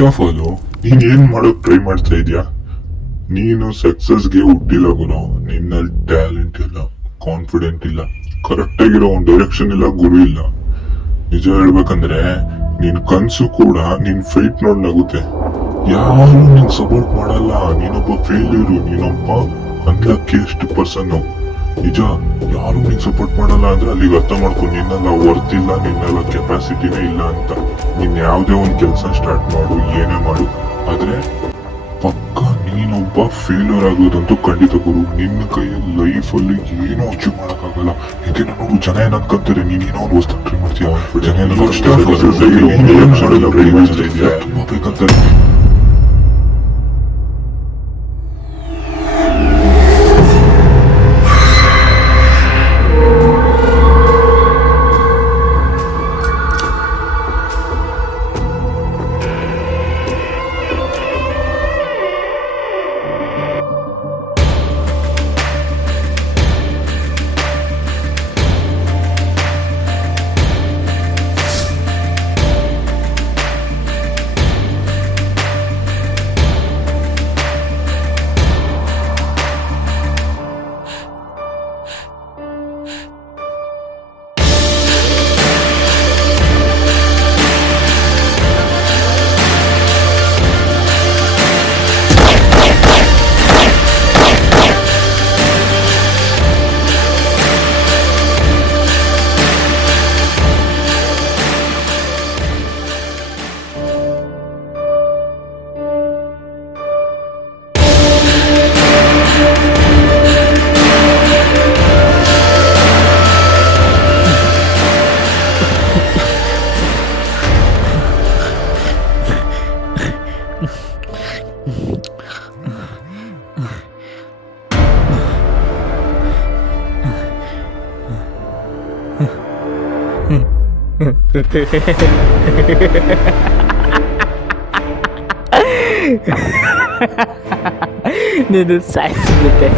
First of all ನೀನ್ ಏನ್ ಮಾಡೋಕ್ ಟ್ರೈ ಮಾಡ್ತಾ ಇದ್ಯಾ? ನೀನು ಸಕ್ಸಸ್ಗೆ ಹುಟ್ಟಿಲ್ಲ ಗುರು. ನಿನ್ನಲ್ಲಿ ಟ್ಯಾಲೆಂಟ್ ಇಲ್ಲ, ಕಾನ್ಫಿಡೆಂಟ್ ಇಲ್ಲ, ಕರೆಕ್ಟ್ ಆಗಿರೋ ಒಂದ್ ಡೈರೆಕ್ಷನ್ ಇಲ್ಲ, ಗುರು ಇಲ್ಲ. ನಿಜ ಹೇಳ್ಬೇಕಂದ್ರೆ ನಿನ್ ಕನ್ಸು ಕೂಡ ನಿನ್ ಫೈಟ್ ನೋಡ್ ನಗುತ್ತೆ. ಯಾರು ನಿನ್ ಸಪೋರ್ಟ್ ಮಾಡಲ್ಲ. ನೀನೊಬ್ಬ ಫೇಲ್ಯೂರು, ನೀನೊಬ್ಬ ಅನ್ಲಕ್ಕಿಯಸ್ಟ್ ಪರ್ಸನ್. ನಿಜ, ಯಾರು ನಿನ್ ಸಪೋರ್ಟ್ ಮಾಡಲ್ಲ ಅಂದ್ರೆ ಅಲ್ಲಿಗೆ ಅರ್ಥ ಮಾಡ್ಕೊಂಡು ನಿನ್ನೆಲ್ಲ ವರ್ತ್ ಇಲ್ಲ, ನಿನ್ನೆಲ್ಲ ಕೆಪಾಸಿಟಿನೇ ಇಲ್ಲ ಅಂತ. ನೀನ್ ಯಾವ್ದೇ ಒಂದ್ ಕೆಲ್ಸ ಸ್ಟಾರ್ಟ್ ಮಾಡು, ಏನೇ ಮಾಡು, ಆದ್ರೆ ಪಕ್ಕ ನೀನೊಬ್ಬ ಫೇಲ್ಯೂರ್ ಆಗೋದಂತೂ ಖಂಡಿತ ಗುರು. ನಿನ್ನ ಕೈಯಲ್ಲಿ ಲೈಫಲ್ಲಿ ಏನೋ ಅಚೀವ್ ಮಾಡಕ್ಕಾಗಲ್ಲ. ಯಾಕೆಂದ್ರೆ ನೋಡು, ಜನ ಏನ್ ಅನ್ಕೊಂತಾರೆ, ನೀನೇನೋ ಒಂದು ವಸ್ತು ಟ್ರೈ ಮಾಡ್ತೀಯ, ಜನ ತುಂಬಾ ಬೇಕಂತಾರೆ. ನೀನು ಸಾಯಿಸ್ಬಿಟ್ಟೆ.